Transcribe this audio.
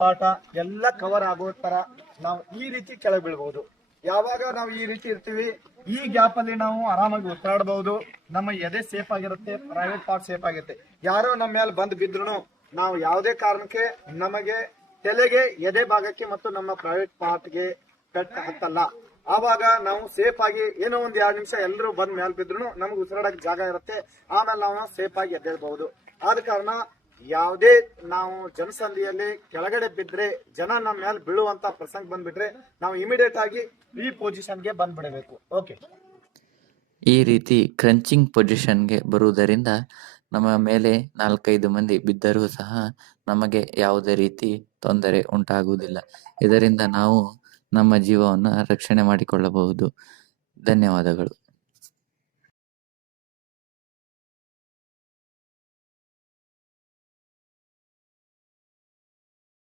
ಪಾಠ ಎಲ್ಲ ಕವರ್ ಆಗೋ ತರ ನಾವು ಈ ರೀತಿ ಕೆಳಗೆ ಬೀಳ್ಬಹುದು. ಯಾವಾಗ ನಾವು ಈ ರೀತಿ ಇರ್ತೀವಿ, ಈ ಗ್ಯಾಪ್ ಅಲ್ಲಿ ನಾವು ಆರಾಮಾಗಿ ಉಸಿರಾಡಬಹುದು. ನಮ್ಮ ಎದೆ ಸೇಫ್ ಆಗಿರುತ್ತೆ, ಪ್ರೈವೇಟ್ ಪಾರ್ಟ್ ಸೇಫ್ ಆಗಿರುತ್ತೆ. ಯಾರೋ ನಮ್ಮ ಮೇಲೆ ಬಂದು ಬಿದ್ರು ನಾವು ಯಾವುದೇ ಕಾರಣಕ್ಕೆ ನಮಗೆ ತಲೆಗೆ, ಎದೆ ಭಾಗಕ್ಕೆ ಮತ್ತು ನಮ್ಮ ಪ್ರೈವೇಟ್ ಪಾರ್ಟ್ಗೆ ಪೆಟ್ ಹತ್ತಲ್ಲ. ಆವಾಗ ನಾವು ಸೇಫ್ ಆಗಿ ಏನೋ ಒಂದ್ 2 ನಿಮಿಷ ಎಲ್ಲರೂ ಬಂದ್ ಮೇಲೆ ಬಿದ್ರು ನಮ್ಗೆ ಉಸಿರಾಡಕ್ಕೆ ಜಾಗ ಇರುತ್ತೆ. ಆಮೇಲೆ ನಾವು ಸೇಫ್ ಆಗಿ ಎದ್ದೇಳ್ಬಹುದು. ಆದ ಕಾರಣ ಯಾವುದೇ ನಾವು ಜನಸಂಧಿಯಲ್ಲಿ ಕೆಳಗಡೆ ಬಿದ್ರೆ, ಜನ ನಮ್ಮ ಮೇಲೆ ಬೀಳುವಂತ ಪ್ರಸಂಗ ಬಂದ್ಬಿಟ್ರೆ ನಾವು ಇಮಿಡಿಯೇಟ್ ಆಗಿ ಈ ಪೊಸಿಷನ್ಗೆ ಬಂದ್ಬಿಡಬೇಕು. ಓಕೆ, ಈ ರೀತಿ ಕ್ರಂಚಿಂಗ್ ಪೊಸಿಷನ್ಗೆ ಬರುವುದರಿಂದ ನಮ್ಮ ಮೇಲೆ 4-5 ಮಂದಿ ಬಿದ್ದರೂ ಸಹ ನಮಗೆ ಯಾವುದೇ ರೀತಿ ತೊಂದರೆ ಉಂಟಾಗುವುದಿಲ್ಲ. ಇದರಿಂದ ನಾವು ನಮ್ಮ ಜೀವವನ್ನು ರಕ್ಷಣೆ ಮಾಡಿಕೊಳ್ಳಬಹುದು. ಧನ್ಯವಾದಗಳು.